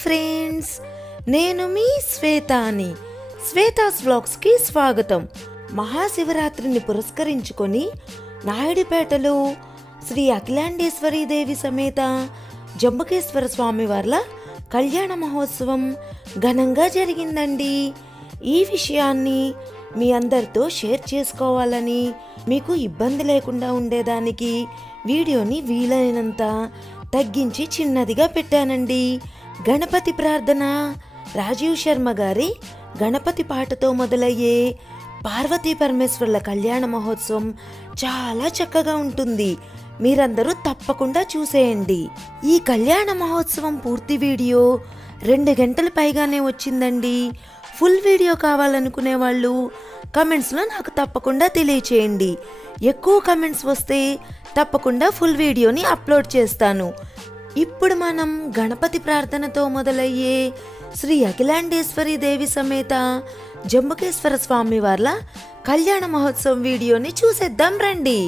Friends, నేను మీ శ్వేతాని. శ్వేతాస్ వ్లాగ్స్కి స్వాగతం. మహాశివరాత్రిని పురస్కరించుకొని నాయుడిపేటలో శ్రీ అఖిలాండేశ్వరీ దేవి సమేత జంబుకేశ్వర స్వామి వార్ల కళ్యాణ మహోత్సవం ఘనంగా జరిగిందండి. ఈ విషయాన్ని మీ అందరితో షేర్ చేసుకోవాలని, మీకు ఇబ్బంది లేకుండా ఉండేదానికి వీడియోని వీలైనంత తగ్గించి చిన్నదిగా పెట్టానండి. గణపతి ప్రార్థన రాజీవ్ శర్మ గారి గణపతి పాటతో మొదలయ్యే పార్వతీ పరమేశ్వర్ల కళ్యాణ మహోత్సవం చాలా చక్కగా ఉంటుంది. మీరందరూ తప్పకుండా చూసేయండి. ఈ కళ్యాణ మహోత్సవం పూర్తి వీడియో 2 గంటల పైగానే వచ్చిందండి. ఫుల్ వీడియో కావాలనుకునే వాళ్ళు కమెంట్స్లో నాకు తప్పకుండా తెలియచేయండి. ఎక్కువ కమెంట్స్ వస్తే తప్పకుండా ఫుల్ వీడియోని అప్లోడ్ చేస్తాను. ఇప్పుడు మనం గణపతి ప్రార్థనతో మొదలయ్యే శ్రీ అఖిలాండేశ్వరీ దేవి సమేత జంబుకేశ్వర స్వామి వార్ల కళ్యాణ మహోత్సవం వీడియోని చూసేద్దాం రండి.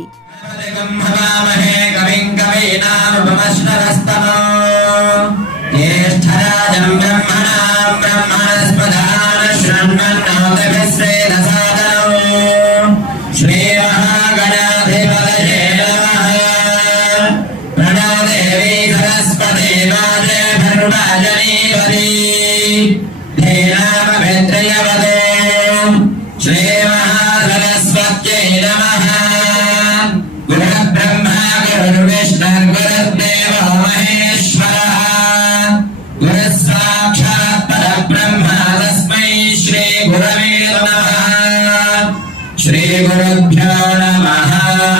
श्री गुरुभ्यो नमः।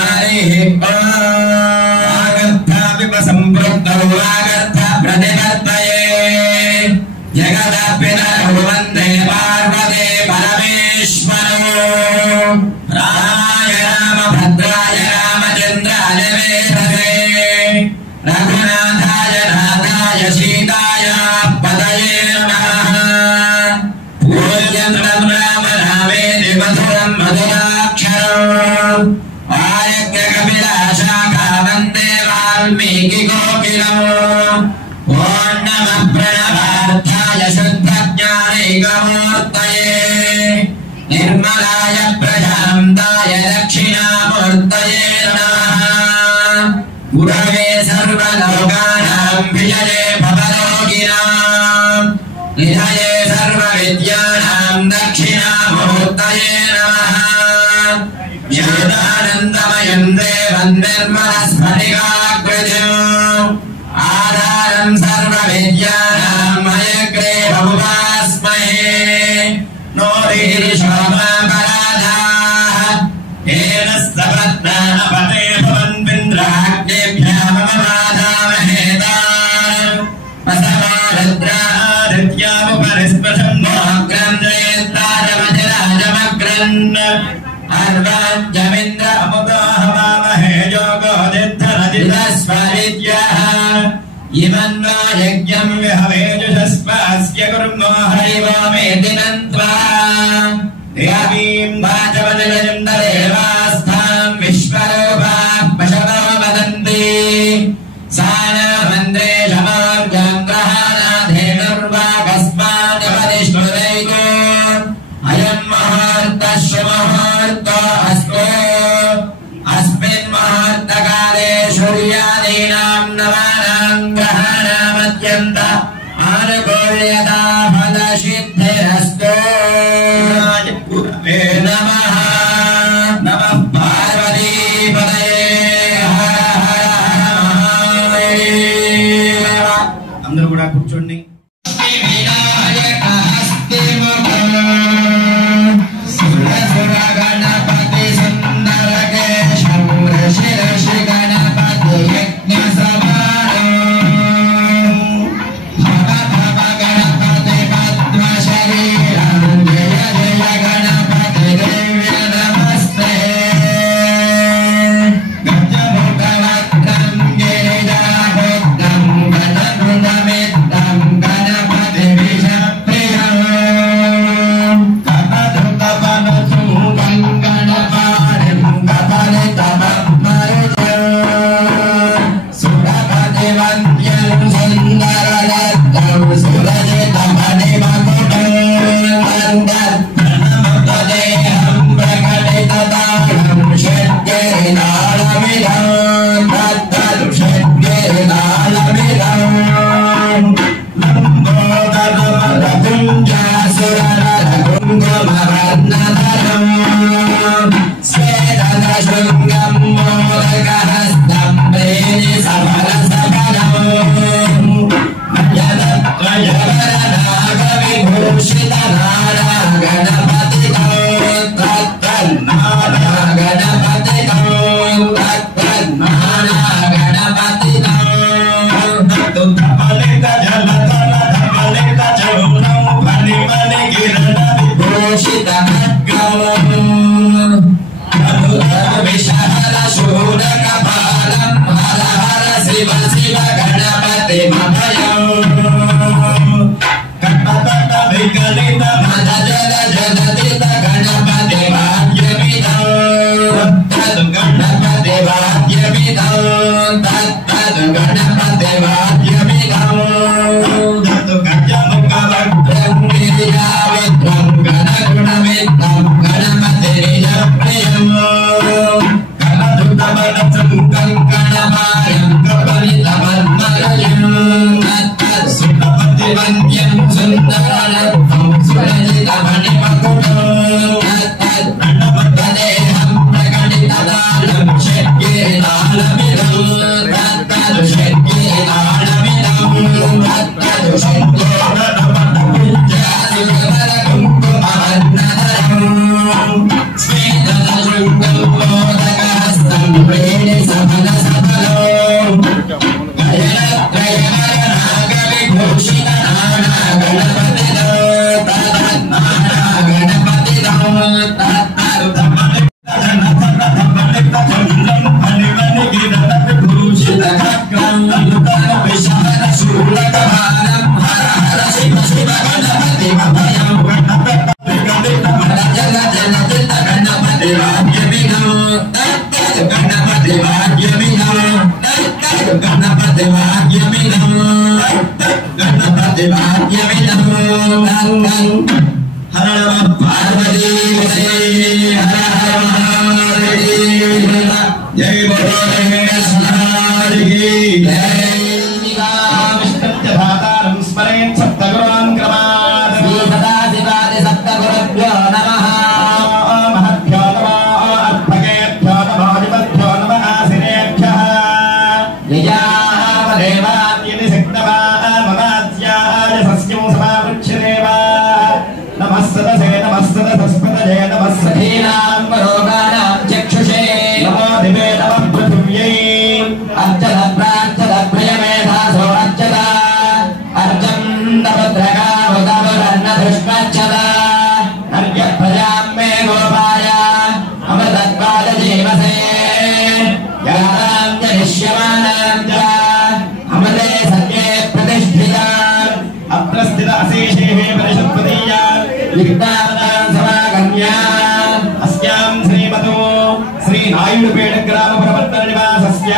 हरिः ओम्। संपृक्तौ वागर्थ प्रतिपत्तये जगदपितरौ वन्दे पार्वती परमेश्वरौ। रामाय रामभद्राय रामचन्द्राय वेधसे रघुनाथाय नाथाय सीताय पतये नमः। पूज्यन्तं राम रामेति मधुरं मधुराक्षरम् आयज्ञकपिलाशाखा वन्दे वाल्मीकिकोकिलम्। ॐ नमः प्रणवार्थाय शुद्धज्ञानैकमूर्तये निर्मलाय प्रशान्ताय दक्षिणामूर्तये नमः। गुरवे सर्वलोकानां विजये भवरोगिणां निधये सर्वविद्यानां दक्षिणामूर्तये नमः। ज्ञानानन्दमयं देवं निर्मलस्फटिकाकृतिम् आधारं सर्वविद्यानां हयग्रीवमुपास्महे। नोरीरिषोमापराधाः येन स्तपत्नापते भवन्विन्द्राग्नेभ्यः मम मातामहेतान् असमारुद्रादित्यामुपरिस्पृशं मोऽग्रं जयेत्तारमजराजमग्रन् अर्वाञ्जमिन्द्र अमुदाहवामहे योगोदिद्धरदिदस्वरिद्यः इमन्वा यज्ञं विहवेजुषस्वास्य कुर्मो हरिवोमेति नन्त्वा देवीं वाचवदयं देवास्थां विश्वरूपाः पशवो वदन्ति सा न मन्द्रे शमार्गं ग्रहाणाधेनुर्वा कस्मादपरिष्णुदैको अयं मुहूर्तः शुभमुहूर्तो अस्तु। अस्मिन् मुहूर्तकाले सूर्यादीनां नवानां ग्रहाणामत्यन्त आनुकूल्यता फलसिद्धिरस्तु। नमः नमः पार्वतीपतये हर हर महादेव। అందరూ కూడా కూర్చోండి. विभूषित नारा गणपति नारा गणपति नारा गणपति धमलिक जलधर धमलिक चौरम फलि फलि गिरण विभूषित विशहर शूर कपालम हर हर शिव शिव गणपति मभयम् कटतट विकलित मद जल जलदित गणपति वाद्यमिदम् तद् गणपति वाद्यमिदम् तद् गणपति वाद्यमिदम् तद् गजमुखवक्त्रम् गिरिजावित्रम् गणगुणमित्रम् गणपति निजप्रियम् कलधुतवनचं कङ्कणमार्यं कपलितमन्मरयम् तत्तत् सुखपतिवन्द्यं सुन्दररत्नं सुरजितमणिमकुटम् तत्तत् प्रणवदेहं प्रकटितदालं षड्गिरितालमिदम् तत्तत् षड्गिरितालमिदम् तत्तत् षड्गिरितालमिदम् स्वेदशृङ्गं मोदकहस्तं प्रेणे सफल सफलो गणत्रयमरनागविभूषित नाना गणपतिनो तदन्नाना गणपतिनो तत्तरुतमलितजनपदधमलितचन्द्रं फलिफलिगिरतविभूषित खड्गं ललितविशहरशूलकभालं हर हर शिव शिव गणपति मभयं जल जलदित गणपति वाद्यमिदम् तत्तत् गणपति वाद्यमिदम् तत्तत् गणपति वाद्यमिदम् तत्तत् गणपति वाद्यमिदम् हर नमः पार्वती हर हर महादेव जय बोलो गणेशनाथ की जय विष्णुत्य धातारं स्मरेत् सप्तगुरून् क्रमात् श्री सदाशिवादि सप्तगुरुभ्यो नमः महद्भ्यो नमः अर्भकेभ्यो नमः अधिपभ्यो नमः आसिनेभ्यः निजामदेवाद्यनि शक्तवाः ममाद्याय सस्यं समावृक्षदेव नमः सदस्पतये नमः सधीनां रोगाणां चक्षुषे नमो दिवे नमः पृथिव्यै अर्चन प्रार्चन प्रियमेधासो अर्चता अर्चं तपद्रगा उदवरन्नधृष्टच्छता अर्घ्य प्रजां मे गोपाय अमृतत्वाद जीवसे यातां जनिष्यमानां च अमृते सत्ये प्रतिष्ठिताम् अत्र स्थित अशेषेः परिषत्पदीया युक्तानां समागम्या अस्यां श्रीमतो श्री नायुडुपेट ग्राम प्रवर्तन निवासस्य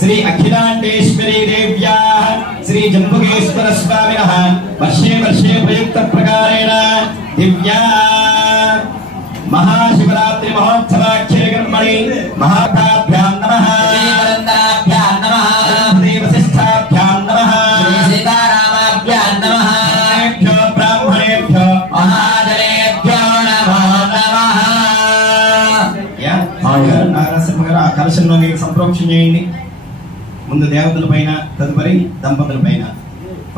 श्री अखिलांडेश्वरी देव्याः श्री जम्बुकेश्वर स्वामिनः वर्षे वर्षे प्रयुक्त प्रकारेण दिव्या महाशिवरात्रि महोत्सवाख्ये कर्मणि महाभ्यां नमः श्रीवरन्दाभ्यां नमः श्रीवसिष्ठाभ्यां नमः श्रीसीतारामाभ्यां नमः भ्यो ब्राह्मणेभ्यो महाजनेभ्यो नमो नमः నాగసింహగారు ఆ కలశంలో మీకు సంప్రోక్షణ చేయండి ముందు దేవతల పైన తదుపరి దంపతుల పైన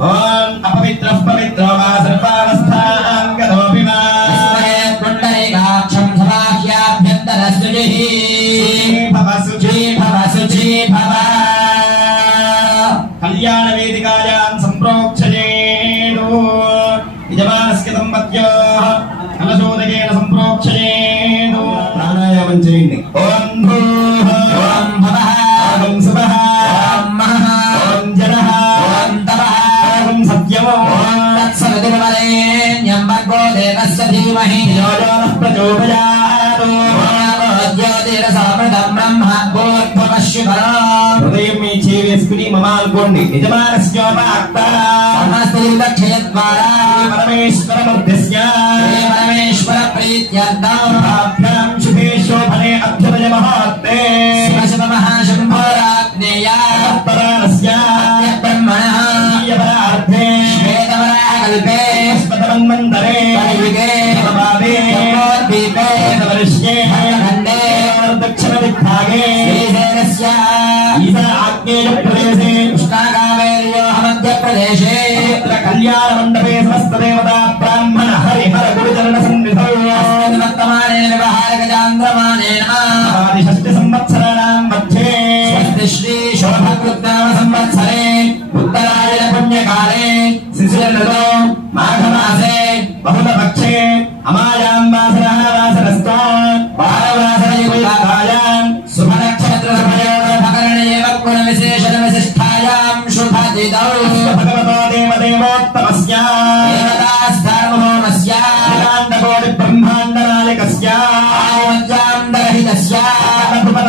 ఓం అపవిత్ర పవిత్ర వా సర్వావస్థాం గతోపి వా పుండరీకాక్షం సమాహ్యాభ్యంతర శుచిః శుచి భవ శుచి భవ కళ్యాణ వేదికాయాం సంప్రోక్షయేదు యజమానస్య దంపత్యోః కలశోదకేన సంప్రోక్షయేదు ప్రాణాయామం చేయండి ఓం భూః ఓం భవః ఓం శుభః ఓం మహః ఓం జనః ఓం తపః ఓం సత్యం ఓం తత్సవితుర్వరేణ్యం భర్గో దేవస్య ధీమహి యో నః ప్రచోదయాత్ జ్యోతిరసామృతం బ్రహ్మ భూర్భువః శివః హృదయం మీ చేవేసుకుని మమ అనుకోండి యజమానస్యోపాక్త సమస్తి దక్షయద్వారా పరమేశ్వర ముద్యస్య పరమేశ్వర ప్రీత్యర్థం అభ్యాం శుభే శోభనే అభ్యుదయ మహాత్తే శివ మహాశంభోరాజ్ఞేయ పరారస్య బ్రహ్మణః యవరార్థే శ్వేతవరాకల్పే స్పతమన్మంతరే పరివిగే నవపాదే నవోద్వీపే నవరిష్యే ఖండే దక్షిణ దిగ్భాగే శ్రీశైలస్య ఈశా ఆగ్నేయ ప్రదేశే కృష్ణాకావేర్యోః మధ్య ప్రదేశే क्षेत्र कल्याण मंडपे समस्त देवता ब्राह्मण हरिहर गुरुचरण सन्निधौ वर्तमाने व्यवहारक चान्द्रमाने नमः षष्टि संवत्सराणां मध्ये स्वस्ति श्री शोभकृत्नाम संवत्सरे उत्तरायण पुण्यकाले शिशिरऋतौ माघमासे बहुलपक्षे अमायां वासरः वासरस्त्वा वारवासरयुक्तायां शुभनक्षत्रविशेषणविशिष्टायां शुभदितौ भगवतो देवदेवोत्तमस्य देवतास्थानमोमस्य अखिलाण्डकोटिब्रह्माण्डनायकस्य आयोज्यान्तरहितस्य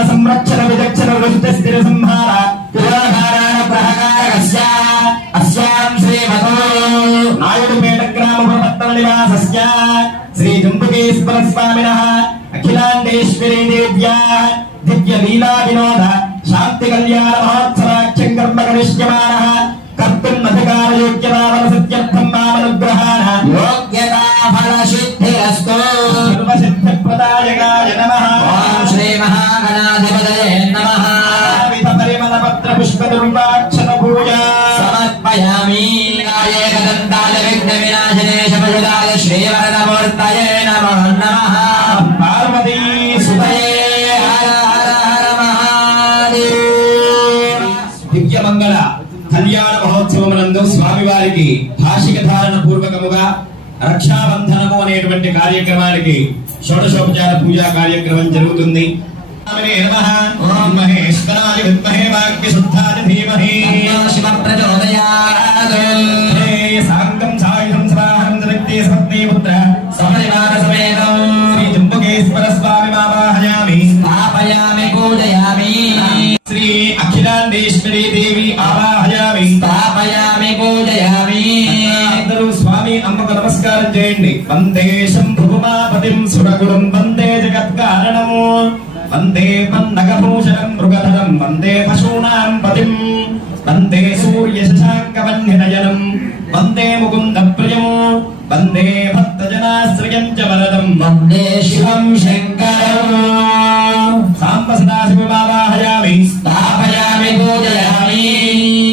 संरक्षण विचक्षण वृष्टिस्थिरसंहार दुराधारानुग्रहकारकस्य अस्यां श्रीमतो नायुडुपेटग्रामपुरपत्तननिवासस्य श्री जम्बुकेश्वर स्वामिनः अखिलाण्डेश्वरी देव्याः दिव्य लीला विनोद शांति कल्याण महोत्सवाख्यं कर्म करिष्यमाणः कर्तुम् अधिकार योग्यतावल सत्यर्थं मामनुग्रहाण योग्यता फल सिद्धिरस्तु सर्वसिद्धिप्रदायकाय नमः ओम श्री महागणाधिपतये नमः विध परिमल पत्र पुष्प दुर्वाक्षर पूजा समर्पयामि नाये कदन्ताय विघ्न विनाशिने शपशुदाय श्रीवरदमूर्तये नमो नमः पार्वती सुतये దివ్యమంగళ కళ్యాణ మహోత్సవమునందు స్వామివారికి భాషిక ధారణ పూర్వకముగా రక్షాబంధనము అనేటువంటి కార్యక్రమానికి షోడశోపచార పూజా కార్యక్రమం జరుగుతుంది. ఓం మహేశ్వరాయ విద్మహే వాక్యశుద్ధాయ ధీమహి శివ ప్రచోదయాత్ సాంగం సాయుధం సమాహం దదక్తే సపత్నీ పుత్ర సపరివార సమేతం శ్రీ జంబుకేశ్వర స్వామి ఆవాహయామి స్థాపయామి పూజయామి श्री अखिलाण्डेश्वरी देवी आवाहयामि स्थापयामि पूजयामि अंदरू स्वामी अम्मకు నమస్కారం చేయండి. వందే శంభుమాపతిం సురగురుం వందే జగత్కారణం వందే పన్నగభూషణం మృగధరం వందే పశూనాం పతిం వందే సూర్య శశాంకవన్యనయనం వందే ముకుంద ప్రియం వందే భక్తజనాశ్రయం చ వరదం వందే శివం శంకరం సాంబ సదాశివమావాహయామి స్థాపయామి పూజయామి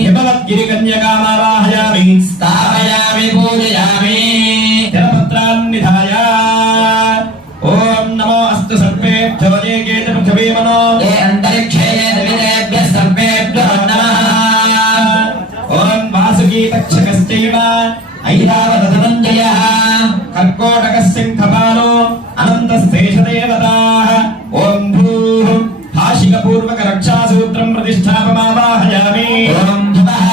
హిమవద్గిరికన్యకామావాహయామి స్థాపయామి పూజయామి జలపత్రాన్ని నిధాయ ఓం నమో అస్తు సర్వేభ్యో జయకేత పృథివీ మనో ఏ అంతరిక్షే దేవేభ్య సర్వేభ్యో నమః ఓం వాసుకీ తక్షకశ్చైవ ఐరావత ధనంజయః కర్కోటకశంఖపాలో అనంతశేషదేవతాః ఓం భూః భాషిక పూర్వక రక్షాసూత్రం ప్రతిష్ఠాపమావాహయామి ఓం భవః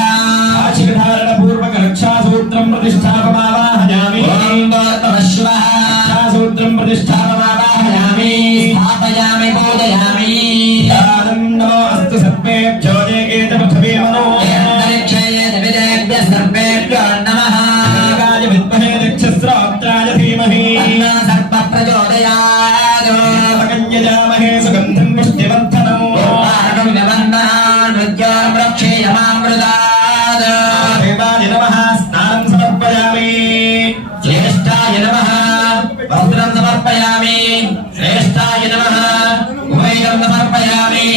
భాషిక ధారణ పూర్వక రక్షాసూత్రం ప్రతిష్ఠాపమావాహయామి ఓం భవశ్వః రక్షాసూత్రం ప్రతిష్ఠాపమావాహయామి స్థాపయామి పూజయామి నమో అస్తు సర్వేభ్యో జయకేత పృథివీ మనో అంతరిక్షే దేవేభ్య సర్వేభ్యో నమః విద్మహే దక్షస్రాత్రాయ ధీమహి తన్నో సర్వ ప్రచోదయాత్ కన్యజామహే సుగంధం పుష్టివర్ధనం పారణం నిబంధనాన్ విద్యాం రక్షేయమామృతాత్ దేవాయ నమః స్నానం సమర్పయామి జ్యేష్ఠాయ నమః వస్త్రం సమర్పయామి శ్రేష్ఠాయ నమః ఉభయం సమర్పయామి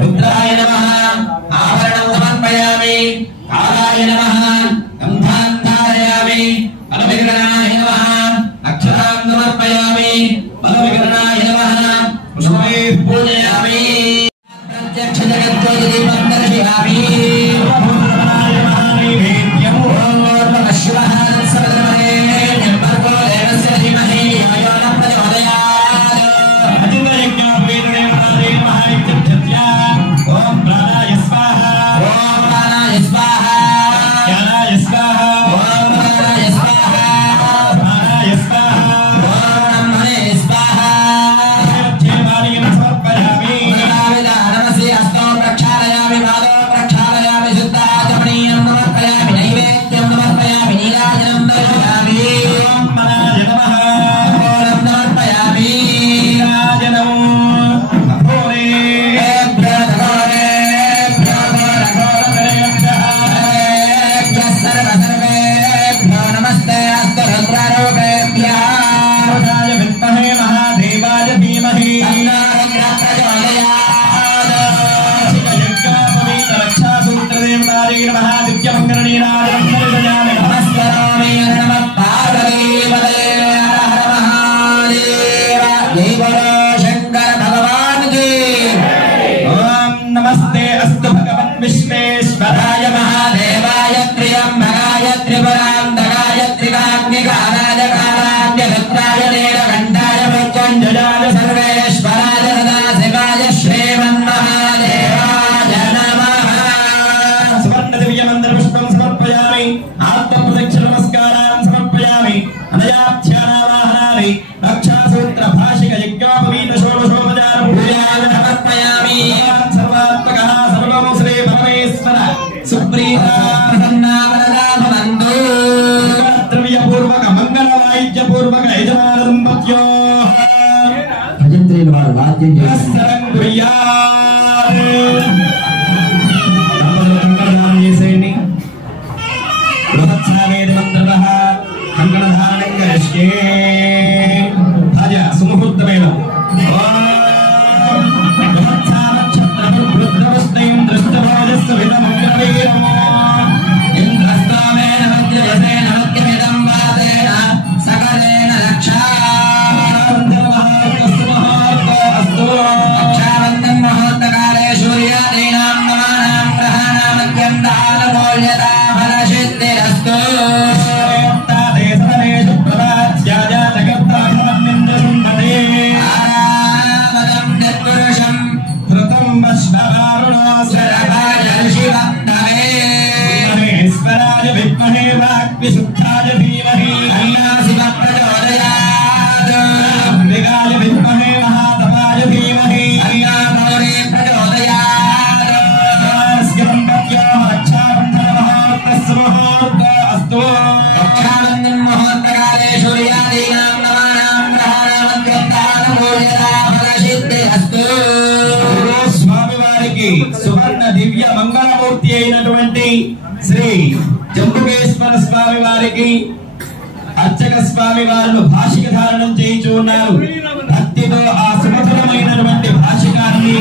రుద్రాయ నమః ఆభరణం సమర్పయామి కాలాయ నమః గంధాన్ ధారయామి బలవిగ్రహాయ నమః అక్షరాన్ సమర్పయామి బలవిగ్రహాయ నమః పుష్పై పూజయామి ప్రత్యక్ష జగజ్యోతి దీపం దర్శయామి భూతనాయ మహానైవేద్యం ఓం నమః శివాయ సర్వదే నిర్భర్గో దేవస్య ధీమహి ధియో న ప్రచోదయాత్ అజింద్రయజ్ఞాపవేదనే మహాదే మహాయజ్ఞత్య ఓం ప్రాణాయ స్వాహా ఓం ప్రాణాయ స్వాహా జ్ఞానాయ స్వాహా ఓం ప్రాణాయ స్వాహా ప్రాణాయ స్వాహా ఓం బ్రహ్మణే స్వాహా దేవాలయం సమర్పయామి నమస్తే హస్తో ప్రక్షాళయామి పాదో ప్రక్షాళయామి శుద్ధాచమనీయం సమర్పయామి నైవేద్యం సమర్పయామి నీరాజ త్రిపురాంతకాయ త్రికాగ్నికారాయ కాలాయ దత్తాయ నీలకంఠాయ మృత్యుంజయాయ సర్వేశ్వరాయ సదాశివాయ శ్రీమన్మహాదేవాయ నమః. సువర్ణ దివ్యమందిర పుష్పం సమర్పయామి. ఆత్మప్రదక్షిణ నమస్కారాన్ సమర్పయామి. అనయాధ్యానావాహనామి రక్షాసూత్ర భాషిక యజ్ఞోపవీత షోడశోపచార పూజాయ సమర్పయామి. సర్వాత్మకః సర్వం శ్రీ పరమేశ్వర సుప్రీత ప్రసన్నావరదాభవంతు. ద్రవ్యపూర్వక మంగళ వాయిద్యపూర్వక యజమాన దంపత్యో భజంత్రీల వారు వాద్యం చేసేయండి. బృహత్సావేదమంత్రః కంకణధారణం కరిష్యే. భజ సుముహూర్తమేన బృహత్సానక్షత్రపురుద్రవస్త్రయం దృష్టభోజస్సువిధమగ్రవీరం ఇంద్రస్తామేన వజ్రవసేన వజ్రమిదం వాదేన సకలేన రక్షాబంధం మహోత్తకాలే సూర్యాదీనాం నమానాం గ్రహాణాం అత్యంతానుమూల్యతా ఫలసిద్ధిరస్తు. ఆరామదం తత్పురుషం ధృతం వశ్వవారుణోస్వరభాయ ఋషివక్తవే ఈశ్వరాయ విద్మహే వాగ్విశుద్ధాయ ధీమహి అన్నాసివ ప్రచోదయాత్. మృగాయ విద్మహే మహాతపాయ ధీమహి అన్నామౌరే ప్రచోదయాత్. రక్షాబంధన మహోత్తస్సు రక్షాబంధన్ మహోత్తకాలే సూర్యాదీనాం నమానాం గ్రహాణాం అత్యంతానుమూల్యతా ఫలసిద్ధిరస్తు. స్వామి వారికి సువర్ణ దివ్య మంగళమూర్తి అయినటువంటి శ్రీ జంబుకేశ్వర స్వామి వారికి అర్చక స్వామి వారు భాషిక ధారణం చేయించు ఉన్నారు. భక్తితో ఆ సుమధురమైనటువంటి భాషికాన్ని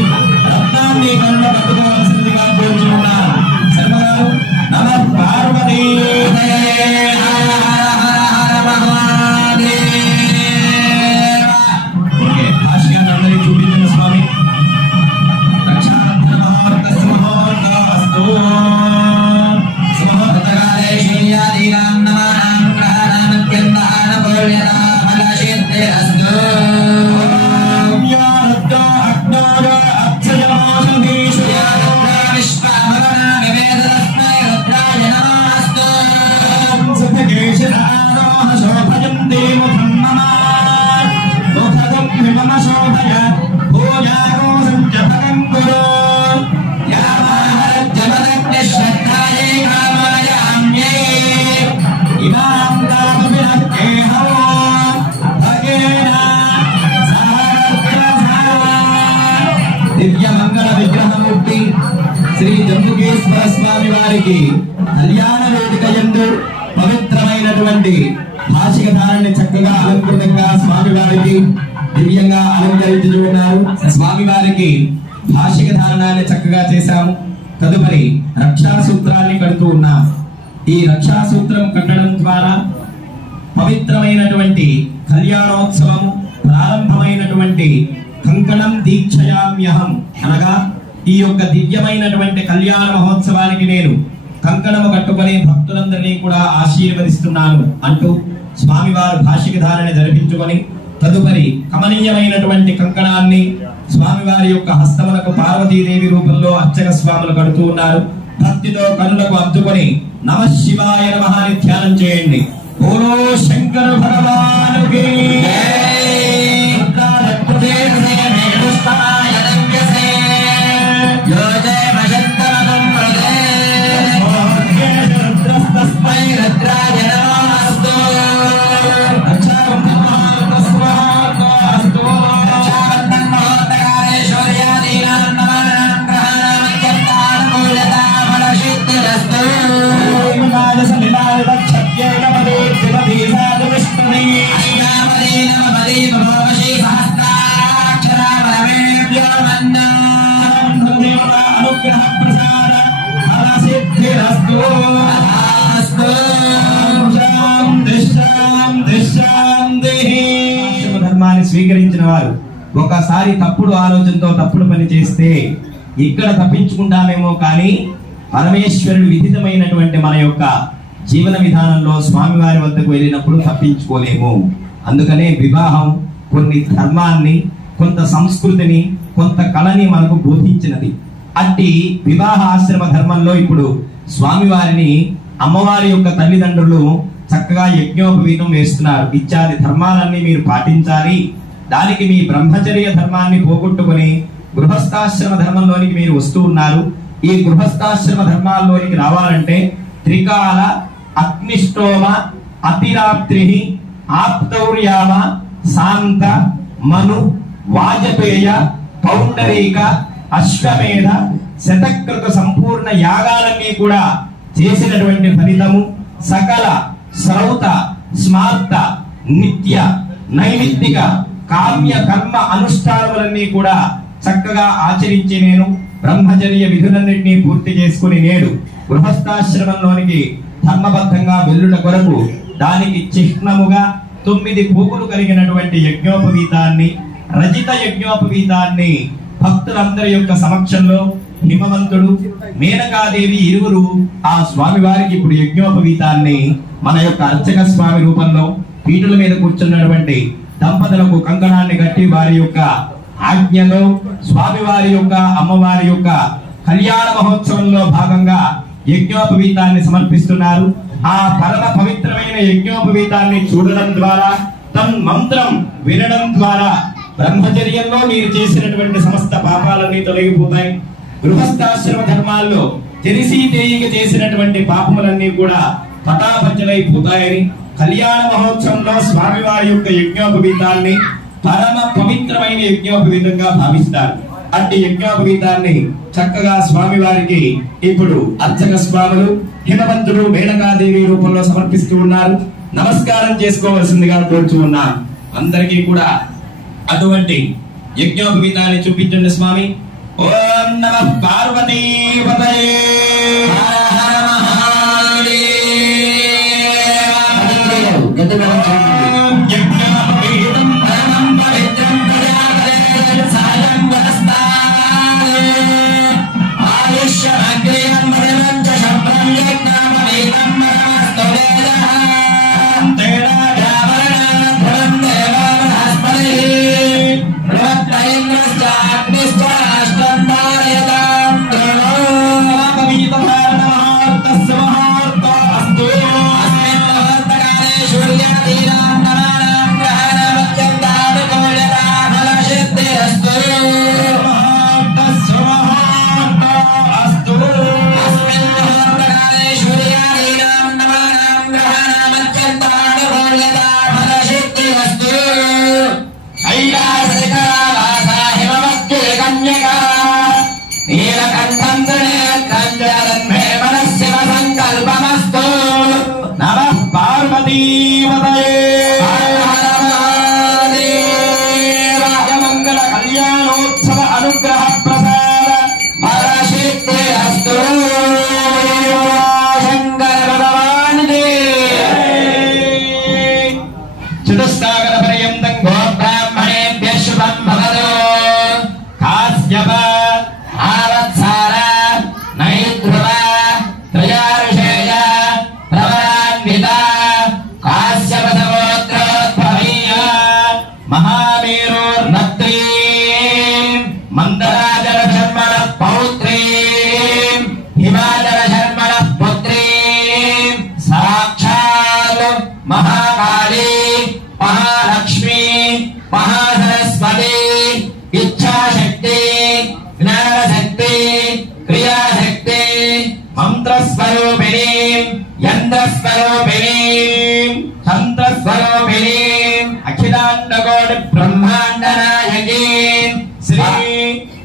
రత్నాన్ని కన్ను పట్టుకోవాల్సిందిగా కోరుచున్నారు. శర్మగారు నమ పార్వతీ భాషికాన్ని అందరికీ చూపించిన స్వామి. రక్షాబంధన మహోత్తస్సు మహోత్తస్తు. సుమహోత్తకాలే శూన్యాదీనాం నమానాం గ్రహాణాం అత్యంతానుమూల్యతా ఫలసిద్ధిరస్తు. దివ్య మంగళ విగ్రహమూర్తి శ్రీ జంబుకేశ్వర స్వామి వారికి కళ్యాణ వేదిక యందు పవిత్రమైనటువంటి భాషిక ధారణని చక్కగా అలంకృతంగా స్వామి వారికి దివ్యంగా అలంకరించుతూ ఉన్నారు. స్వామి వారికి భాషిక ధారణాన్ని చక్కగా చేశాము. తదుపరి రక్షా సూత్రాన్ని కడుతూ ఉన్నాం. ఈ రక్షా సూత్రం కట్టడం ద్వారా పవిత్రమైనటువంటి కళ్యాణోత్సవం ప్రారంభమైనటువంటి కంకణం దీక్షయామ్యహం అనగా ఈ యొక్క దివ్యమైనటువంటి కళ్యాణ మహోత్సవానికి నేను కంకణము కట్టుకుని భక్తులందరినీ కూడా ఆశీర్వదిస్తున్నాను అంటూ స్వామివారు భాషిక ధారణ జరిపించుకొని తదుపరి కమనీయమైనటువంటి కంకణాన్ని స్వామివారి యొక్క హస్తములకు పార్వతీదేవి రూపంలో అర్చక స్వాములు కడుతూ ఉన్నారు. భక్తితో కనులకు అద్దుకొని నమః శివాయ నమః అని ధ్యానం చేయండి. ఓలో శంకర భగవానుకి ధర్మాన్ని స్వీకరించిన వారు ఒకసారి తప్పుడు ఆలోచనతో తప్పుడు పని చేస్తే ఇక్కడ తప్పించుకుంటామేమో కానీ పరమేశ్వరుడు విధితమైనటువంటి మన యొక్క జీవన విధానంలో స్వామివారి వద్దకు వెళ్ళినప్పుడు తప్పించుకోలేము. అందుకనే వివాహం కొన్ని ధర్మాన్ని, కొంత సంస్కృతిని, కొంత కళని మనకు బోధించినది. అట్టి వివాహ ఆశ్రమ ధర్మంలో ఇప్పుడు స్వామివారిని అమ్మవారి యొక్క తల్లిదండ్రులు చక్కగా యజ్ఞోపవీతం వేస్తున్నారు. ఇత్యాది ధర్మాలన్నీ మీరు పాటించాలి. దానికి మీ బ్రహ్మచర్య ధర్మాన్ని పోగొట్టుకుని గృహస్థాశ్రమ ధర్మంలోనికి మీరు వస్తూ ఉన్నారు. ఈ గృహస్థాశ్రమ ధర్మాల్లోనికి రావాలంటే త్రికాల, అగ్నిష్టోమ, అతిరాత్రి, ఆప్తౌర్యామ, శాంత, మను, వాజపేయ, పౌండరీక, అశ్వమేధ, శతకృత సంపూర్ణ యాగాలన్నీ కూడా చేసినటువంటి ఫలితము సకల శ్రౌత, స్మార్త, నిత్య, నైమిత్తిక, కామ్య కర్మ అనుష్ఠానములన్నీ కూడా చక్కగా ఆచరించి నేను బ్రహ్మచర్య విధులన్నింటినీ పూర్తి చేసుకుని నేడు గృహస్థాశ్రమంలోనికి ధర్మబద్ధంగా వెల్లుట కొరకు దానికి చిహ్నముగా 9 పూగులు కలిగినటువంటి యజ్ఞోపవీతాన్ని, రజిత యజ్ఞోపవీతాన్ని భక్తులందరి యొక్క సమక్షంలో హిమవంతుడు, మేనకాదేవి ఇరువురు ఆ స్వామి వారికి ఇప్పుడు యజ్ఞోపవీతాన్ని మన యొక్క అర్చక స్వామి రూపంలో పీటల మీద కూర్చున్నటువంటి దంపతులకు కంకణాన్ని కట్టి వారి యొక్క ఆజ్ఞలో స్వామివారి యొక్క అమ్మవారి యొక్క కళ్యాణ మహోత్సవంలో భాగంగా యజ్ఞోపవీతాన్ని సమర్పిస్తున్నారు. ఆ పరమ పవిత్రమైన యజ్ఞోపవీతాన్ని చూడడం ద్వారా, తన్ మంత్రం వినడం ద్వారా బ్రహ్మచర్యంలో మీరు చేసినటువంటి సమస్త పాపాలన్నీ తొలగిపోతాయి. గృహస్థాశ్రమ ధర్మాల్లో తెలిసి తేయిక చేసినటువంటి పాపములన్నీ కూడా పటాపంచలైపోతాయని కళ్యాణ మహోత్సవంలో స్వామివారి యొక్క యజ్ఞోపవీతాన్ని పరమ పవిత్రమైన యజ్ఞోపవీతంగా భావిస్తారు. అట్టి యజ్ఞోపవీతాన్ని చక్కగా స్వామివారికి ఇప్పుడు అర్చక స్వాములు, హిమవంతుడు, మేనకాదేవి రూపంలో సమర్పిస్తూ ఉన్నారు. నమస్కారం చేసుకోవలసిందిగా కోరుచూ ఉన్నాను. అందరికీ కూడా అటువంటి యజ్ఞోపవీతాన్ని చూపించండి స్వామి. ఓం నమః పార్వతీపతయే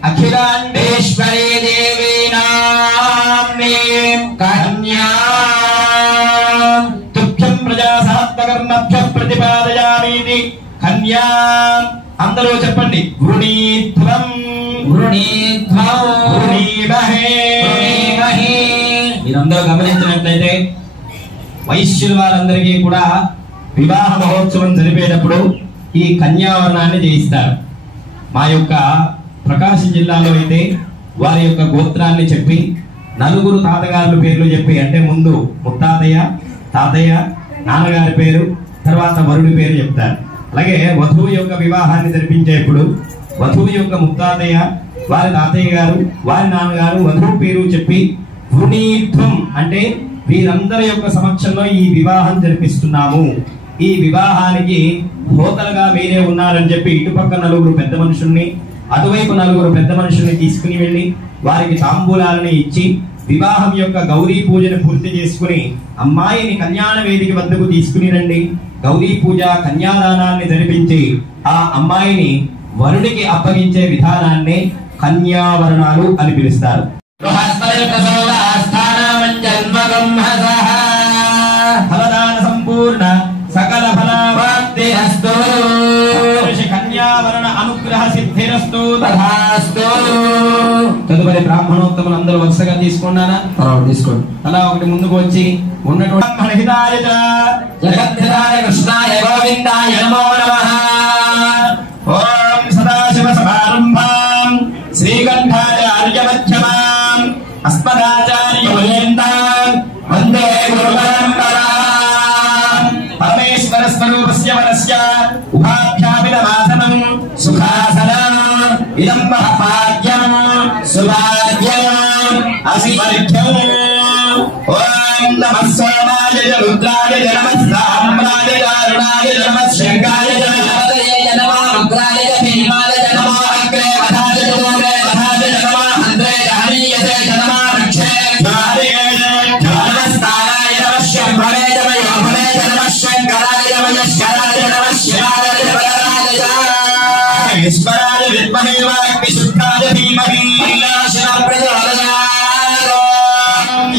अखिलांडेश्वरी देवी नाम्नी कन्या तुभ्यं प्रजा सहस्त्रकर्मभ्यः प्रतिपादयामीति कन्या అందరూ చెప్పండి వృణీధ్వం వృణీధ్వం వృణీమహే వృణీమహే. మీరందరూ గమనించినట్లయితే వైశ్యుల వారందరికీ కూడా వివాహ మహోత్సవం జరిపేటప్పుడు ఈ కన్యావరణాన్ని చేయిస్తారు. మా యొక్క ప్రకాశం జిల్లాలో అయితే వారి యొక్క గోత్రాన్ని చెప్పి 4 తాతగారుల పేర్లు చెప్పి, అంటే ముందు ముత్తాతయ్య, తాతయ్య, నాన్నగారి పేరు, తర్వాత వరుడి పేరు చెప్తారు. అలాగే వధువు యొక్క వివాహాన్ని జరిపించేప్పుడు వధువు యొక్క ముత్తాతయ్య, వారి తాతయ్య గారు, వారి నాన్నగారు వధువు పేరు చెప్పి వృణీత్వం అంటే వీరందరి యొక్క సమక్షంలో ఈ వివాహం జరిపిస్తున్నాము, ఈ వివాహానికి హోతలుగా మీరే ఉన్నారని చెప్పి ఇటుపక్క నలుగురు పెద్ద మనుషుల్ని, అటువైపు నలుగురు పెద్ద మనుషుల్ని తీసుకుని వెళ్ళి వారికి తాంబూలాలని ఇచ్చి వివాహం యొక్క గౌరీ పూజను పూర్తి చేసుకుని అమ్మాయిని కళ్యాణ వేదిక వద్దకు తీసుకుని రండి, గౌరీ పూజ కన్యాదానాన్ని జరిపించి ఆ అమ్మాయిని వరుడికి అప్పగించే విధానాన్ని కన్యావరణాలు అని పిలుస్తారు. ఫలదాన సంపూర్ణ సకల ఫలాప్తి అస్తు, కన్యావరణ అనుగ్రహ సిద్ధిరస్తు తథాస్తు. తదుపరి బ్రాహ్మణోత్తములు అందరూ వరుసగా తీసుకున్నానా? తీసుకోండి. అలా ఒకటి ముందుకు వచ్చి ఉన్నటువంటి జగద్ధితాయ కృష్ణాయ గోవిందాయ నమో నమః. ఓం సదాశివ సమారంభాం శ్రీకంఠాచార్య మధ్యమాం అస్మదాచార్య పర్యంతాం వందే గురు పరంపరాం. పరమేశ్వర స్వరూపస్య వరస్య ఉభాభ్యామిదమాసనం సుఖాసనం ఇదం మహాభాగ్యం సుభాగ్యం అసివర్ఘ్యం. ఓం నమః సోమాయ రుద్రాయ నమః సామ్రాయ దారుణాయ నమః శంకాయ నమః ఉగ్రాయ భీమాయ నమః అగ్రే వధాయ దూరే వధాయ నమః అంద్రే హరియతే నమః రక్షే ద్వారే నమస్తారాయ నమః శంభరే నమః యోభరే నమః శంకరాయ నమః శరాయ నమః శివాయ నమః ఈశ్వరాయ విద్మహే వాగ్విశుద్ధాయ ధీమహి తన్నో ప్రచోదయాత్.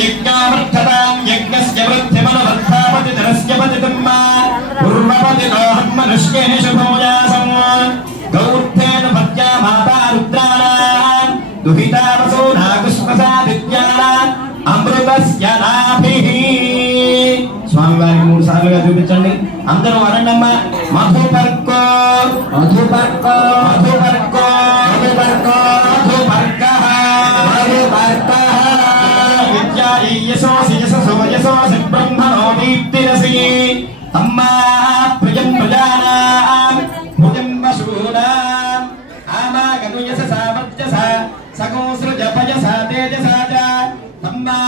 యజ్ఞామర్థతాం యజ్ఞస్య వృద్ధిమనువర్ధాపతి ధనస్య పతితమ్మ పూర్వపతితోహం మనుష్యేషు భూయాసం గౌర్థేన భక్త్యా మాతా రుద్రాణాం దుహితా వసూనా కుష్మసాదిత్యానాం అమృతస్య నాభిః. స్వామివారికి 3 సార్లుగా చూపించండి. అందరూ అనండమ్మ. మధుపర్కో మధుపర్కో మధుపర్కో మధుపర్కో మధుపర్కః మధుపర్కః విద్యాయసోసి యశసో యశోసి బ్రహ్మణో దీప్తిరసి తమ్మా ప్రియం ప్రజానాం భుజం వశూనాం ఆమాగను యశసా వర్చసా సకోసృజ పయసా తేజసా చ తమ్మా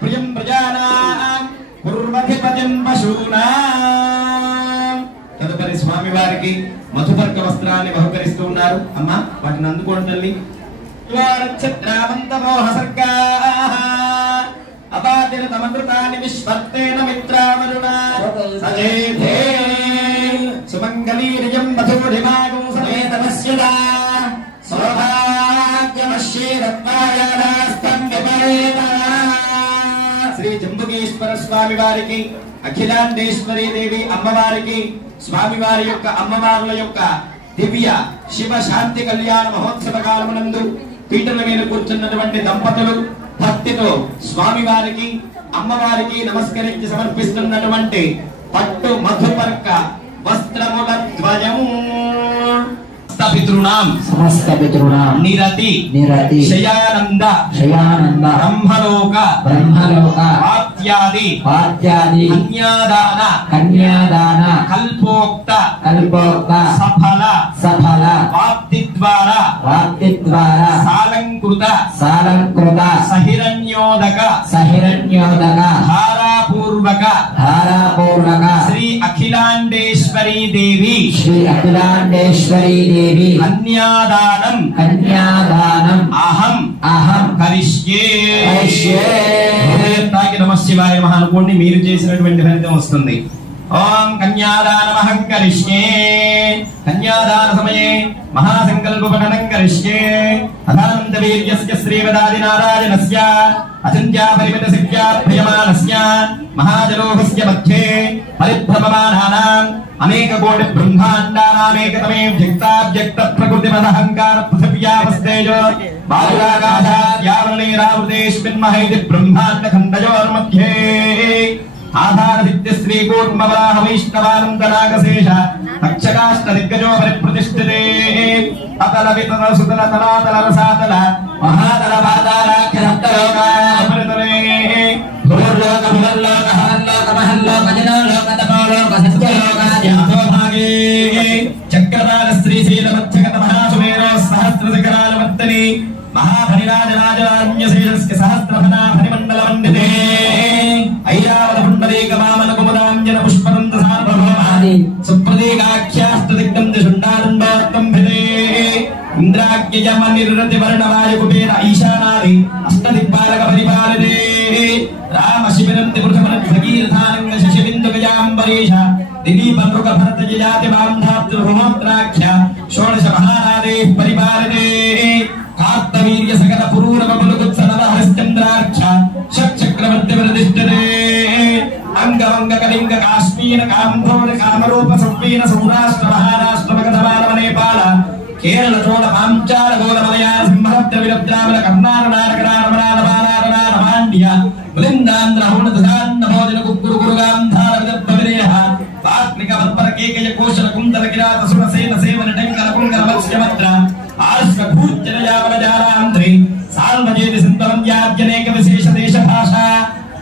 ప్రియం ప్రజానాం పూర్వధిపతిం వశూనాం. తదుపరి స్వామివారికి మధుపర్క వస్త్రాన్ని బహుకరిస్తూ ఉన్నారు. అమ్మా వాటిని అందుకోండి తల్లి. అపాతిరతమృతాని విశ్వర్తేన మిత్రావరుణ సజేధే సుమంగళీరియం మధురిమాగం సమేతమస్యదా సౌభాగ్యమశ్యేరత్నాయానాస్తం విపరీతా. శ్రీ జంబుకేశ్వర స్వామి వారికి, అఖిలాండేశ్వరీ దేవి అమ్మవారికి, స్వామివారి యొక్క అమ్మవార్ల యొక్క దివ్య శివ శాంతి కళ్యాణ మహోత్సవ కాలమునందు పీటల మీద కూర్చున్నటువంటి దంపతులు భక్తితో స్వామివారికి అమ్మవారికి నమస్కరించి సమర్పిస్తున్నటువంటి పట్టు మధుపర్క వస్త్రముల ద్వయము. సమస్త పితృణాం నిరతి నిరతి శయానంద శయానంద బ్రహ్మలోక బ్రహ్మలోక వాత్యాది వాత్యాది కన్యాదాన కన్యాదాన కల్పోక్త కల్పోక్త సఫల సఫల వాప్తిద్వార వాప్తిద్వార సాలంకృత సాలంకృత సహిరణ్యోదక సహిరణ్యోదక ధారాపూర్వక ధారాపూర్వక శ్రీ అఖిలాండేశ్వరీ దేవి శ్రీ అఖిలాండేశ్వరీ దేవి కన్యాదానం కన్యాదానం అహం అహం కరిష్యే కరిష్యే. హృదయత్తాకి నమః శివాయ నమః అనుకోండి, మీరు చేసినటువంటి ఫలితం వస్తుంది. ఓం కన్యాదానమహం కరిష్యే. కన్యాదాన సమయే మహాసంకల్ప పఠనం కరిష్యే. అధానంత వీర్యస్య శ్రీవదాది నారాయణస్య అచింత్యా పరిమిత శక్త్యా ప్రియమానస్య మహాజలోహస్య మధ్యే పరిభ్రమమానానాం అనేక కోటి బ్రహ్మాండానామేకతమే వ్యక్తావ్యక్త ప్రకృతిమదహంకార పృథివ్యాపస్తేజో బాహురాగాధాద్యావరణీరావృతేష్మిన్మహైతి బ్రహ్మాండ ఖండయోర్మధ్యే ఆధార సిద్ధ శ్రీ కూర్మవరాహ వైష్ణవానంద నాగశేష తక్షకాష్ట దిగ్గజో పరిప్రతిష్ఠితే అతల వితల సుతల తలాతల రసాతల మహాతల పాతాళాఖ్య సప్తలోకాపరితలే భూర్లోక భువర్లోక హరలోక మహల్లోక भागे चक्रवाल श्रीशैल मध्यगत महासुमेरो सहस्रशिखरालवर्तने महाभरिराजराजराज्ञशेषस्य सहस्रफलाफलिमण्डलमण्डिते ऐरावतपुण्डरीकवामनकुमुदाञ्जन पुष्पदन्त सार्वभौमानि सुप्रतीकाख्यास्तदिग्धं दिशुण्डादण्डोत्तम्भिते इंद्राज्ञयमनिर्रतिवर्णवायुकुबेर ईशानादि अष्टदिक्पालकपरिपालिते रामशिबिरन्ति पृथमनद्भगीरथानङ्ग शशिबिन्दुगजाम्बरीश दिलीपमृगभरतजयाति बान्धातृभुमोत्राख्य षोडश महारादेः परिपालिते कार्तवीर्य सकल पुरूरवपुलुकुत्सनव हरिश्चन्द्राख्य षट्चक्रवर्तिप्रतिष्ठते अंगवंग कलिंग काश्मीर काम्भोज कामरूप संपीन सौराष्ट्र महाराष्ट्र मगधमानव नेपाल केरल चोल पांचाल गोल मलयाल सिंहभद्र विरब्द्रावल कर्नाटक नारकरारमरारभारारणार भाण्ड्य वृंदांध्र हुणदधान्न भोजन कुक्कुरु गुरुगांधार विदत्तविरेह वात्मिक वत्पर केकय कोशल quintal Kirat Sursen seven tanker कुंकर वत्स्यमत्र आर्ष्क भूजन Yawal जारांध्रि साल्वजेति सिंधवं याज्ञनेक विशेष देश भाषा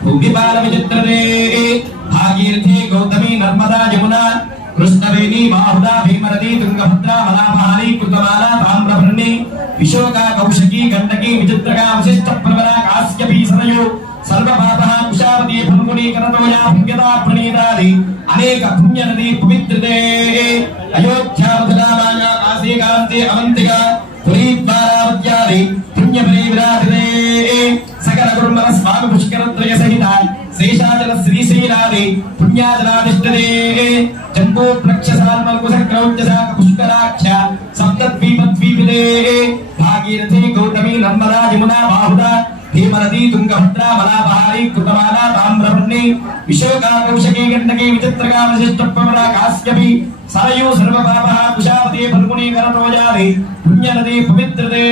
भूमिपाल विचित्रदे भागीरथी गौतमी नर्मदा यमुना कृष्णवेणी बाहुदा भीमनदी तुंगभद्रा मलापहारी कृतमाला ताम्रभरणी विशोका कौशकी गंडकी विचित्रका वशिष्ठ प्रवरा कास्यपी सरयो सर्वपापः कुशावती फल्गुनी करतोया भुङ्गदा प्रणीतादि अनेक पुण्य नदी पवित्रते अयोध्या मथुरा माया काशी कांति अवंतिका पुरी द्वारावत्यादि पुण्यपरी विराजते सकल गुरुमन स्वामी पुष्करत्रय सहित शेषाचल श्रीशैलादि पुण्याचलाधिष्ठते जम्बू प्रक्षसाल्मलकुशक्रौञ्चशाक पुष्कराख्य सप्तद्वीपद्वीपिते भागीरथी गौतमी नर्मदा यमुना बाहुदा भीमनदी तुंगभद्रा मलापहारी कृतमाला ताम्रवर्णी विशोका कौशकी गंडकी विचित्रका वशिष्ठ प्रवरा कास्यपी सरयू सर्वपापः कुशावती फल्गुनी करतोयादि पुण्य नदी पवित्रते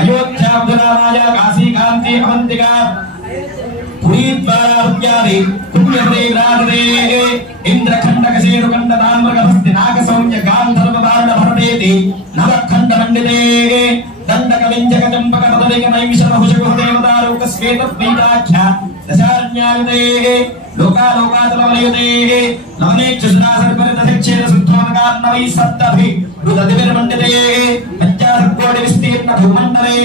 अयोध्या मथुरा माया काशी कांति अवंतिका पुरी द्वारावत्यादि पुण्यपदे विराजते इंद्रखंडक शेरुखंड ताम्रकभस्ति नागसौम्य गांधर्व वारण भरतेति नवखंड मंडिते दंडक विंजक चंपक पदरिक नैमिषम हुषगो देवदारुक श्वेत पीताख्य दशारण्यायुते लोकालोकातलवलयुते लवनेक्षुसुरासर्परितक्षेत्र सुद्धोनकार्णवै सप्तभि रुदतिविर्मण्डिते पंचाशत्कोटि विस्तीर्ण भूमण्डले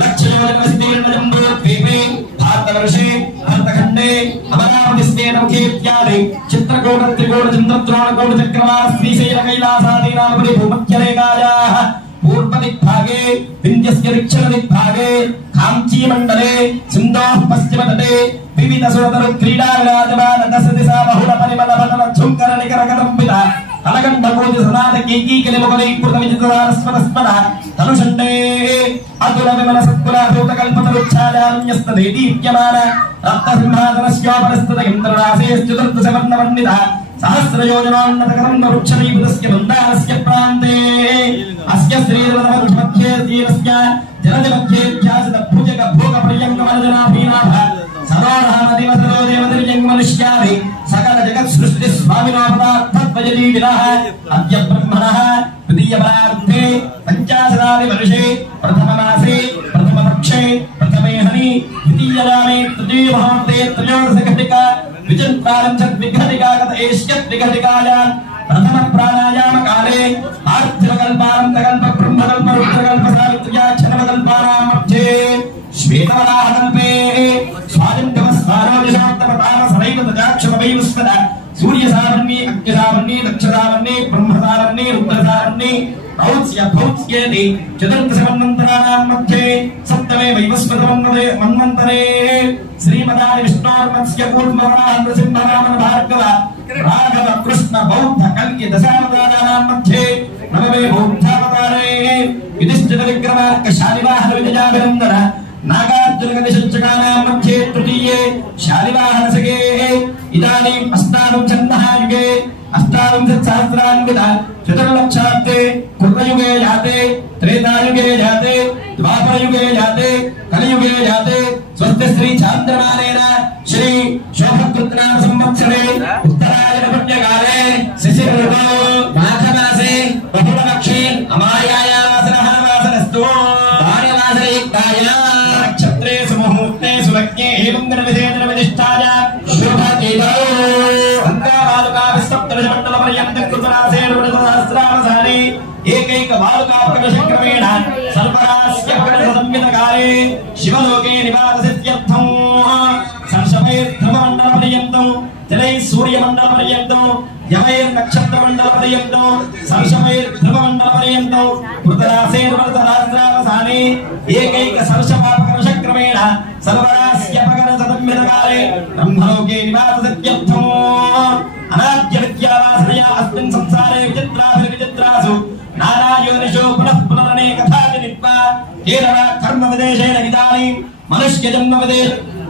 लक्षयोजन विस्तीर्ण जम्बूद्वीपे भारतवर्षे भारतखण्डे अमरावतिस्तेनमुखेत्यादि चित्रकूट त्रिकूट चन्द्रद्रोणकूट चक्रवाल श्रीशैल कैलासादीनामुनि भूमध्यरेखायाः पूर्वदिग्भागे विन्ध्यस्य दक्षिणदिग्भागे काञ्ची मण्डले सिन्धोः पश्चिमतटे विविध सुरतरु क्रीडा विराजमान दश दिशा बहुल परिमल पटल झुंकर निकर कदम्बित अलगंड कोटि सनाद कीकी किलिमुगले कृत विजितवारस्वरस्मर तनुषण्डे अतुल विमल सत्कुल भूत कल्पतरुच्छायान्यस्त दीप्यमान रत्नसिंहासनस्योपरिस्थित इन्द्ररासे चतुर्थ सवर्णवर्णित सहस्रयोजनोन्नतकरं वृक्षमीपुतस्य वन्दानस्य प्रान्ते अस्य श्रीरमणमध्ये तीरस्य जलजमध्ये ध्यासित भुजग भोगपर्यङ्गमर्जनाभीनाभ सदोरहमदिवसदो देवतिर्यङ्गमनुष्यादि सकल जगत् सृष्टि स्वामिनोपदार्थद्वयजीविनः अद्य ब्रह्मणः द्वितीयपरार्थे पञ्चाशदादि वर्षे प्रथममासे प्रथमपक्षे प्रथमे हनि द्वितीययामे तृतीयमुहूर्ते त्रयोदशघटिका विचित्रारंभत विघटिकागत एष्यत् विघटिकायां प्रथम प्राणायाम काले आर्थिवकल्पारंभकल्प ब्रह्मकल्प रुद्रकल्प सावित्र्याक्षरकल्पानां मध्ये श्वेतवराहकल्पे स्वादिन्दवस्वारोदिशात्तपताम सदैव तजाक्षरवैव स्मद सूर्यसावर्णी अग्निसावर्णी नक्षसावर्णी ब्रह्मसावर्णी रुद्रसावर्णी रौत्स्य भौत्स्येति चतुर्दशमन्वन्तराणां मध्ये सप्तमे वैवस्वतमन्वन्तरे श्रीमदानि विष्णोर्मत्स्य कूर्मवराह नृसिंहवामन भार्गव राघव कृष्ण बौद्ध कल्कि दशावताराणां मध्ये नवमे बौद्धावतारे युधिष्ठिर विक्रमार्क शालिवाहन विजयाभिनन्दन नागार्जुनगतिशञ्चकानां मध्ये तृतीये शालिवाहनसखे इदानीम् अष्टाविंशः युगे अष्टाविंशत्सहस्रान्वित चतुर्लक्षाब्दे कृतयुगे जाते त्रेतायुगे जाते द्वापरयुगे जाते कलियुगे जाते स्वस्ति श्री चान्द्रमानेन श्री शोभकृतनाम संवत्सरे उत्तरायण पुण्यकाले शिशिरऋतौ माघमासे बहुलपक्षे अमायायां वासरः वासरस्तु भानुवासरे युक्तायां नक्षत्रे सुमुहूर्ते सुलग्ने एवं निर्विशेषविशिष्टायां शुभतिथौ చక్రమేణ సర్వరాస్య సంవితకారే శివలోకే నివాససిత్యర్థం సంశమైర్ధ్రువమండల పర్యంతం జలై సూర్యమండల పర్యంతం యమైర్ నక్షత్ర మండల పర్యంతం సంశమైర్ధ్రువమండల పర్యంతం పృతరాసేర్వర్తరాస్త్రావసానే ఏకైక సంశమాపకర్షక్రమేణ సర్వరాస్య సంవితకారే బ్రహ్మలోకే నివాససిత్యర్థం అనాద్య విద్యావాసనయా అస్మిన్ సంసారే విచిత్రాసు నారాయోనిషో పునః పునరనేక కథాజనిత్వా కేరళ కర్మ విదేశేన ఇదానీం మనుష్య జన్మ విదేశ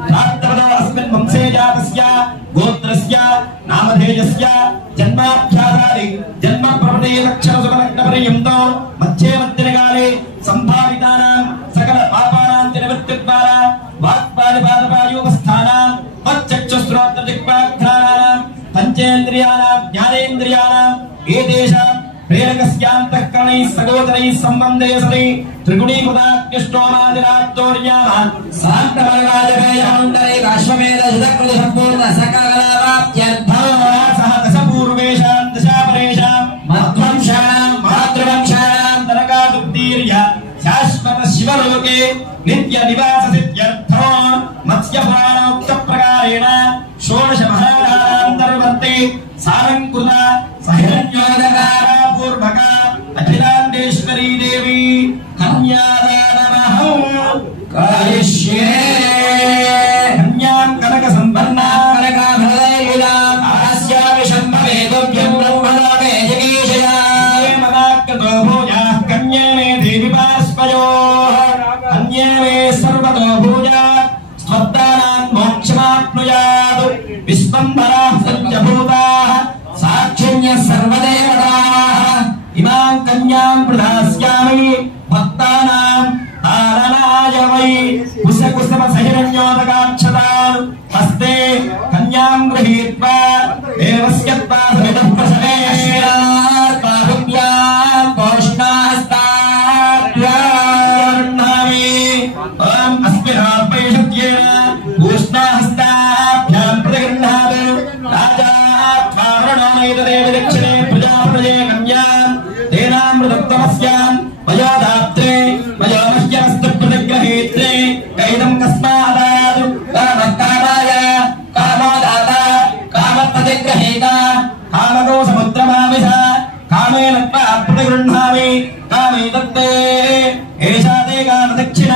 ప్రాప్తవదో అస్మిన్ వంశే జాతస్య గోత్రస్య నామధేయస్య జన్మాఖ్యాతాని జన్మ ప్రవృత్తి లక్షణ సుమలగ్న పర్యంతో మధ్యే మధ్యకాలే సంభావితానాం సకల పాపానాం నివృత్తిద్వారా వాక్పాదిపాదపాయూపస్థానాం వచ్చక్షుశ్రోత్రజిహ్వాఘ్రాణానాం పంచేంద్రియాణాం జ్ఞానేంద్రియాణాం ఏతేషాం ప్రేరకస్యాంతఃకరణైః సగోచరైః సంబంధే సతి త్రిగుణీకృతాగ్నిష్టోమాదిరాత్తోర్యామ శాంతమరాజవేయంతరే అశ్వమేధ శతకృత సంపూర్ణ సకలలాభాప్త్యర్థం సహ దశపూర్వేషాం దశాపరేషాం మధ్వంశానాం మాతృవంశానాం తరకాదుత్తీర్య శాశ్వత శివలోకే నిత్య నివాససిద్ధ్యర్థం మత్స్యపురాణోక్త ప్రకారేణ షోడశ మహారాజాంతర్వర్తే సారంకృత సహిరణ్యోదకార పూర్వక అఖిలాండేశ్వరీ దేవి కన్యాదానమహం కరిష్యే కన్యాం కనక సంపన్నా కనకాభరణయుజాం ఆస్యామి శంభవేదోభ్యం బ్రహ్మలోకే జగీషయా మదాకృతో భూజాః కన్యే మే దేవి పాస్పయోః కన్యే మే సర్వతో భూజాత్ స్వద్దానాన్ మోక్షమాప్నుయాత్ విశ్వంభరాః సత్యభూతాః సాక్షిణ్య సర్వదేవతాః ఇమాం కన్యాం ప్రదాస్యామి భక్తానాం తారణాయ వై కుశకుశమ సహిరణ్యోదకాక్షతాన్ హస్తే కన్యాం గృహీత్వా దేవస్యత్వా సమితః ప్రసనే బాహుభ్యాం పౌష్ణాస్తాభ్యాం ఓం అస్మిరాపైషత్యేన ఉష్ణహస్తాభ్యాం ప్రతిగృహ్ణాత్ రాజా త్వారణోనైతదేవ దక్షిణే ప్రజాపతయే కన్యాం తేనామృతత్వమస్యాం వయోదాత్రే వయోమహ్యమస్తు ప్రతిగ్రహీత్రే కైదం కస్మాదాత్ కామకామాయ కామోదాత కామప్రతిగ్రహీత కామకో సముద్రమావిధ కామేన త్వా ప్రతిగృహ్ణామి కామైతత్తే ఏషా తే కామదక్షిణ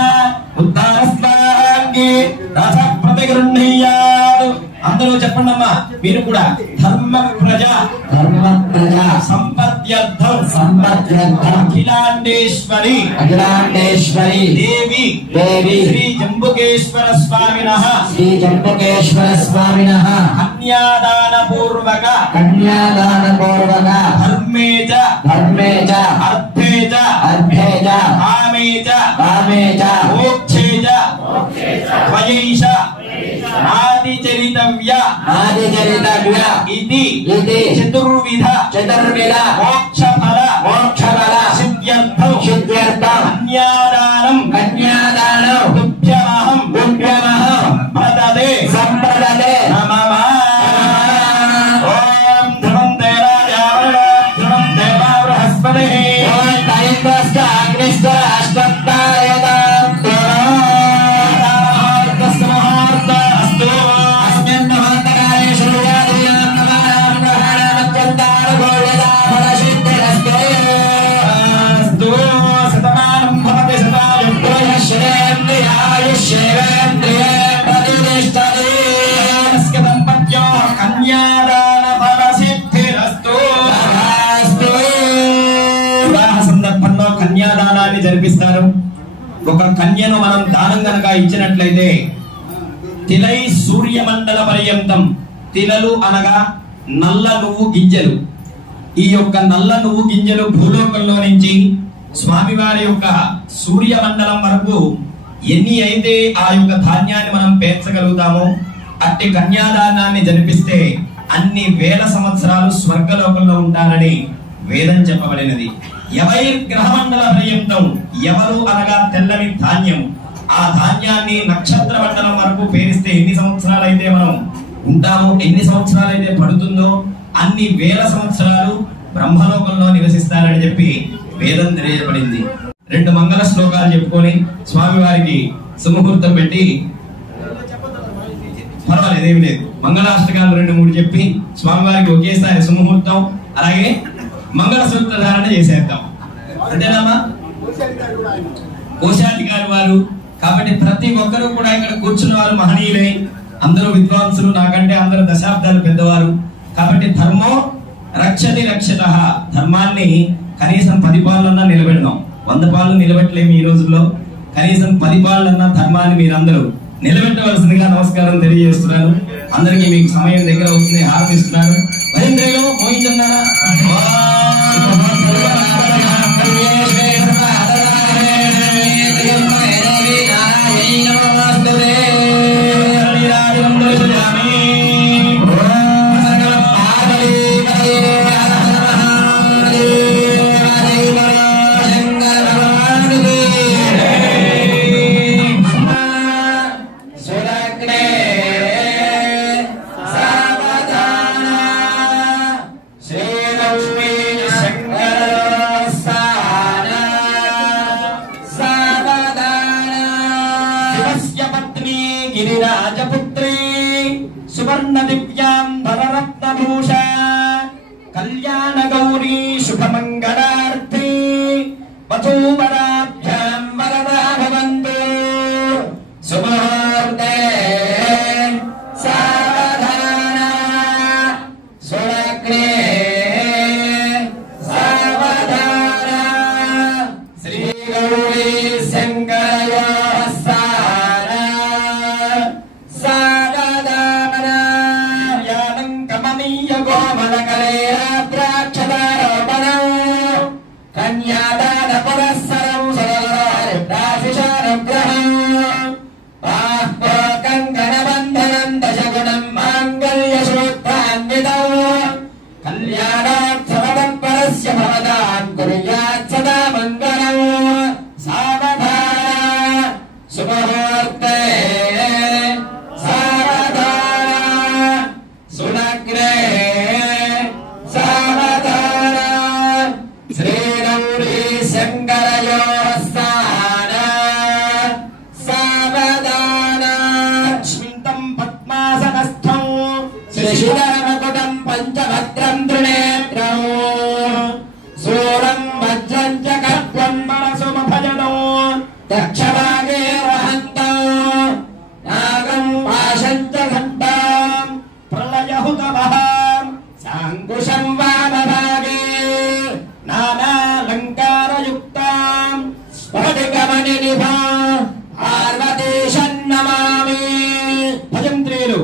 ఉద్ధారస్వాంగే రస ప్రతిగృహ్ణీయాత్ అందరూ చెప్పండి అమ్మా మీరు కూడా ధర్మ ప్రజ ధర్మ ప్రజా సంపత్యర్థం సంపత్యర్థం అఖిలాండేశ్వరి అఖిలాండేశ్వరి దేవి దేవి శ్రీ జంబుకేశ్వర స్వామినః శ్రీ జంబుకేశ్వర స్వామినః కన్యాదాన పూర్వక కన్యాదాన పూర్వక ధర్మే చ ధర్మే చ అర్థే చ అర్ధే చ కామే చ కామే చ మోక్షే చ త్వయైష ఆదిచరితవ్య ఆదిచరితవ్య ఇది ఇది చతుర్విధ చతుర్విధ మోక్షఫల మోక్షఫల సిద్ధ్యర్థం సిద్ధ్యర్థం కన్యాదానం కన్యాదానం తుభ్యమహం తుభ్యమహం ప్రదదే సంప్రదదే నమః ఓం ధ్రువం దేవాయ ధ్రువం దేవా బృహస్పతిః ఓం దైవస్య అగ్నిస్య అష్టత్తాయదాం అస్మిన్ మహత్తకాలే శ్రీయాదీనాం నమానాం గ్రహాణాం అత్యంతాన గోళదా ఫలసిద్ధిరస్తే అస్తు శతమానం భవతి శ్రేంద్రియాయుష్యేంద్రియే ప్రతిష్టతే శతాయుష్య దంపత్యో కన్యాదాన ఫల సిద్ధిరస్తు. వివాహ సందర్భంలో కన్యాదానాన్ని జరిపిస్తారు. ఒక కన్యను మనం దానం గనక ఇచ్చినట్లయితే తిలై సూర్యమండల పర్యంతం, తిలలు అనగా నల్ల నువ్వు గింజలు. ఈ యొక్క నల్ల నువ్వు గింజలు భూలోకంలో నుంచి స్వామివారి యొక్క సూర్యమండలం వరకు ఎన్ని అయితే ఆ యొక్క ధాన్యాన్ని మనం పేర్చగలుగుతామో అట్టి కన్యాదానాన్ని జరిపిస్తే అన్ని వేల సంవత్సరాలు స్వర్గలోకంలో ఉంటారని వేదం చెప్పబడినది. యవైర్గ్రహమండల పర్యంతం, ఎవరు అనగా తెల్లని ధాన్యం. ఆ ధాన్యాన్ని నక్షత్ర మండలం వరకు పేరిస్తే ఎన్ని సంవత్సరాలైతే మనం ఉంటామో, ఎన్ని సంవత్సరాలైతే పడుతుందో అన్ని వేల సంవత్సరాలు బ్రహ్మలోకంలో నివసిస్తారని చెప్పి వేదం తెలియజేయబడింది. 2 మంగళ శ్లోకాలు చెప్పుకొని స్వామివారికి సుముహూర్తం పెట్టి, పర్వాలేదు ఏమి లేదు, మంగళాష్టకాలు 2-3 చెప్పి స్వామివారికి ఒకేసారి సుముహూర్తం, అలాగే మంగళసూత్ర ధారణ చేసేద్దాం. అంతేనామా? కోశాధికారి వారు కాబట్టి ప్రతి ఒక్కరూ కూడా ఇక్కడ కూర్చున్న వారు మహనీయులే, అందరూ విద్వాంసులు, నాకంటే అందరూ దశాబ్దాలు పెద్దవారు. కాబట్టి ధర్మో రక్షతి రక్షతః, ధర్మాన్ని కనీసం 10 పాలన్నా నిలబెడదాం. 100 పాలు నిలబెట్టలేము ఈ రోజుల్లో, కనీసం 10 పాలన్నా ధర్మాన్ని మీరందరూ నిలబెట్టవలసిందిగా నమస్కారం తెలియజేస్తున్నాను. అందరికీ మీకు సమయం దగ్గర అవుతుంది, హారతిస్తున్నాను. వరింద్రలో మోయించున్నారా? गिरिराजपुत्री सुवर्ण दिव्यांबररत्नभूषा कल्याण गौरी शुभमंगलार्थी वधूवराभ्यां वरदा भवन्तु सुमुहूर्ते सावधाना सुलग्ने सावधाना श्री गौरी शंकरयोः पंचभद्रं त्रिनेत्रं सूरं वज्रं च कट्वं परशुमभजनो दक्षभागे वहन्तं नागं पाशं च घण्टां प्रलयहुतमहां साङ्कुशं वामभागे नानालङ्कारयुक्तां स्फटिकमणिनिभां पार्वतीशं नमामि भजन्त्रीलु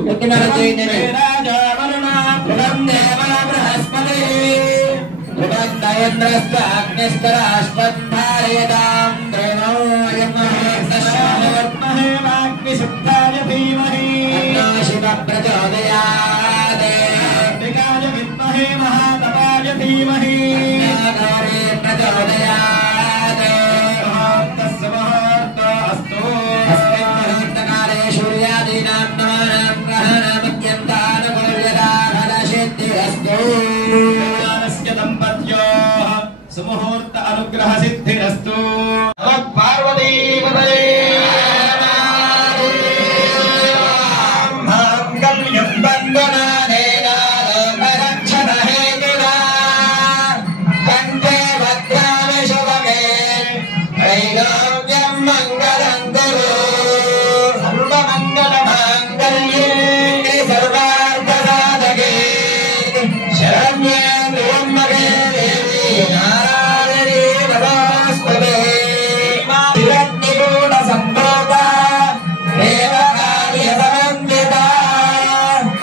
न्द्रस्ताग्निस्तराश्वत्थारयतां त्रैणोऽयमहेवाग्निशुद्धाय धीमहि शिवप्रचोदयात् कार्तिकाय विद्महे महातपाय धीमहि प्रचोदयात् अस्तु अस्मिन् मुहूर्तकाले सूर्यादीनां नवानां ग्रहाणामत्यन्तानुकूल्यता फलसिद्धिरस्तु दम्पत्योः सुमुहूर्त अनुग्रह सिद्धिरस्तु। पार्वती पतये माङ्गल्यं बन्धनानेन लोकरक्षण हेतुना कण्ठे भद्रामि शुभगे त्रैलोक्यं मङ्गलं कुरु सर्वमङ्गलमाङ्गल्ये सर्वार्थसाधके शरण्ये त्र्यम्बके नारायणी नमोस्तुते तिरग्निगुण संभोगा देवकार्यसमन्विता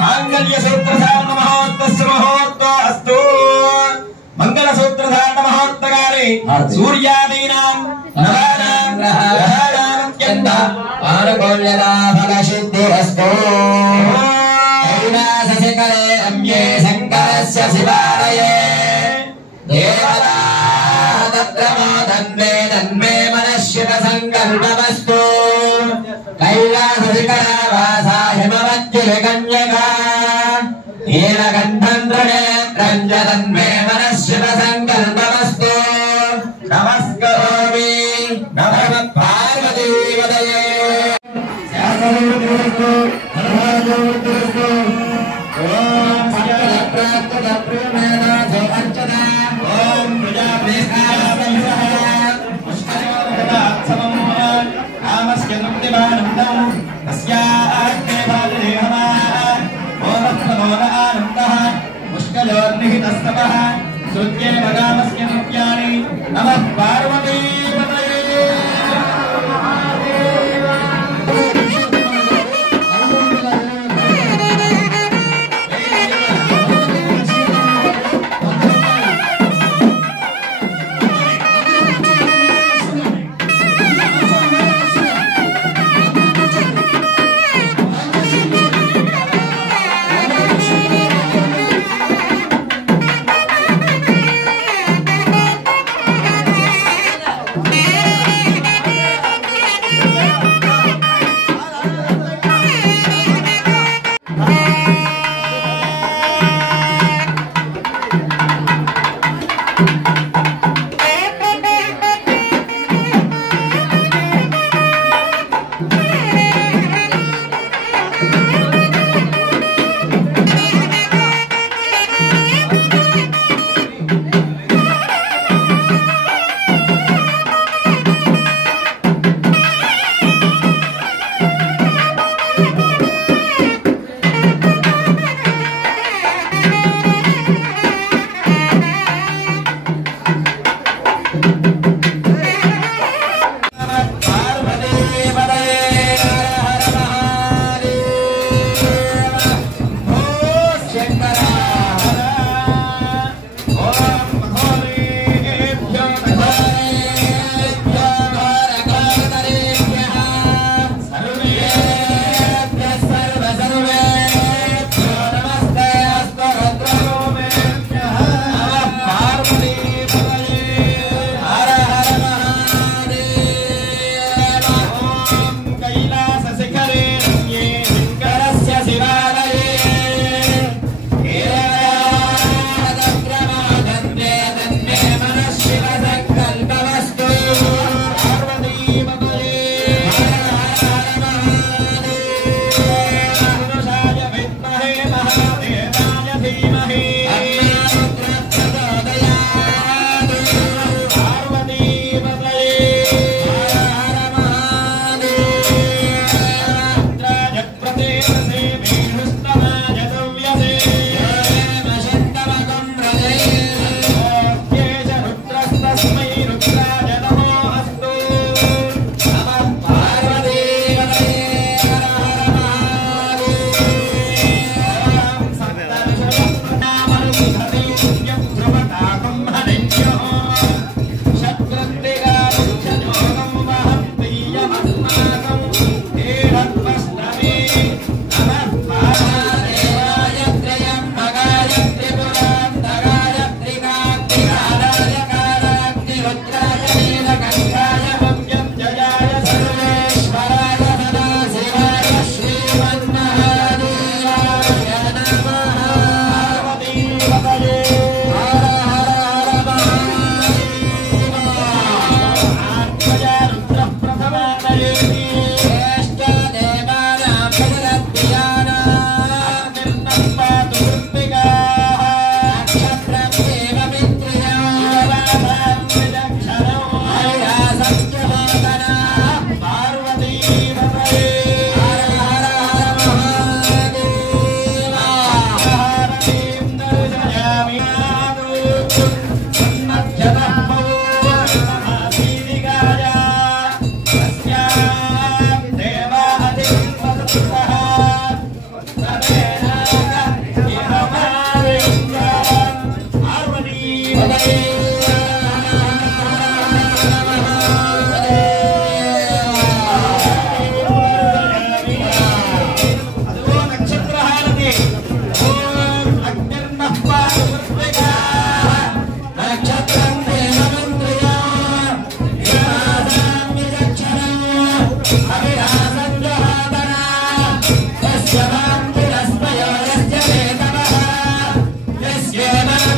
माङ्गल्यसूत्रधारण महोत्तस्य मुहूर्तो अस्तु मंगलसूत्रधारण महोत्तकाले सूर्यादीनां नवानां ग्रहाणामत्यन्त अनुकूल्यता फलसिद्धिरस्तु कैलासशिखरे रम्ये शङ्करस्य शिवालये देवता तन्मे तन्मे मनश्चित संकल्पमस्तु कैलासशिखरावासा हिमवज्जुलिकन्यका नीलकण्ठं त्रिनेत्रं च तन्मे मनश्चित संकल्पमस्तु नमस्करोमि सन्निहितस्तवः श्रुत्ये भगामस्य नृत्यानि नमः पार्वती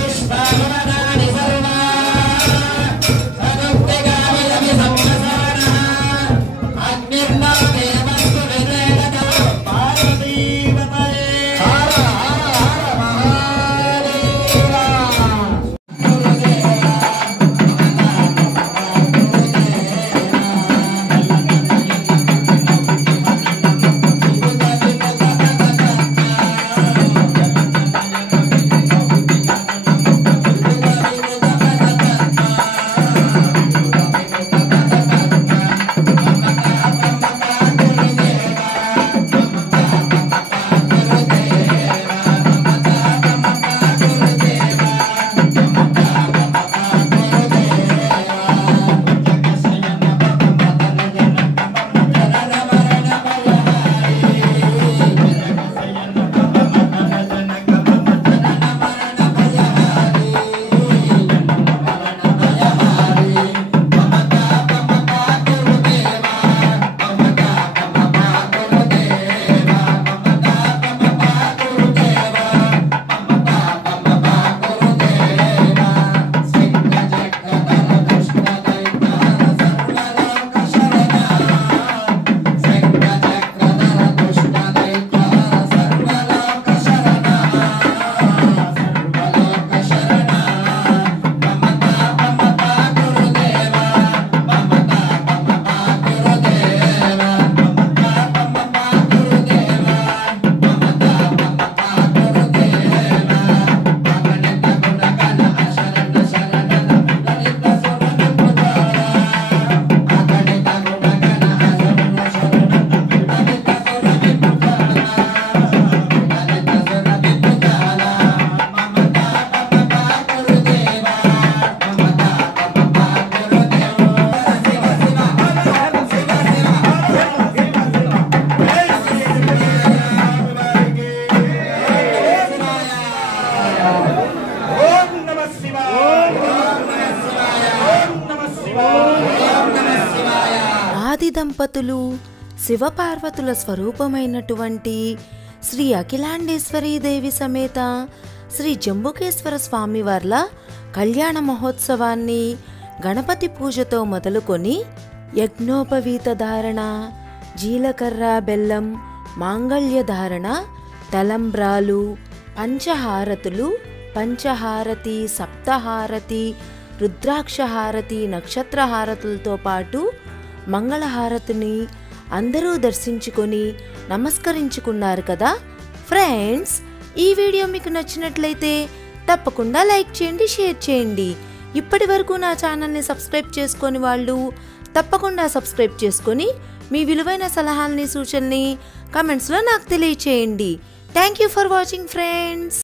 Viశ్వనాని సర్వ ఆది దంపతులు శివపార్వతుల స్వరూపమైనటువంటి శ్రీ అఖిలాండేశ్వరీ దేవి సమేత శ్రీ జంబుకేశ్వర స్వామివార్ల కళ్యాణ మహోత్సవాన్ని గణపతి పూజతో మొదలుకొని యజ్ఞోపవీత ధారణ, జీలకర్ర బెల్లం మాంగళ్య ధారణ, తలంబ్రాలు, పంచహారతులు, పంచహారతి, సప్తహారతి, రుద్రాక్షహారతి, నక్షత్రహారతులతో పాటు మంగళహారతిని అందరూ దర్శించుకొని నమస్కరించుకున్నారు కదా ఫ్రెండ్స్. ఈ వీడియో మీకు నచ్చినట్లయితే తప్పకుండా లైక్ చేయండి, షేర్ చేయండి. ఇప్పటి వరకు నా ఛానల్ని సబ్స్క్రైబ్ చేసుకొని వాళ్ళు తప్పకుండా సబ్స్క్రైబ్ చేసుకొని మీ విలువైన సలహాలని, సూచనల్ని కమెంట్స్లో నాకు తెలియచేయండి. Thank you for watching friends.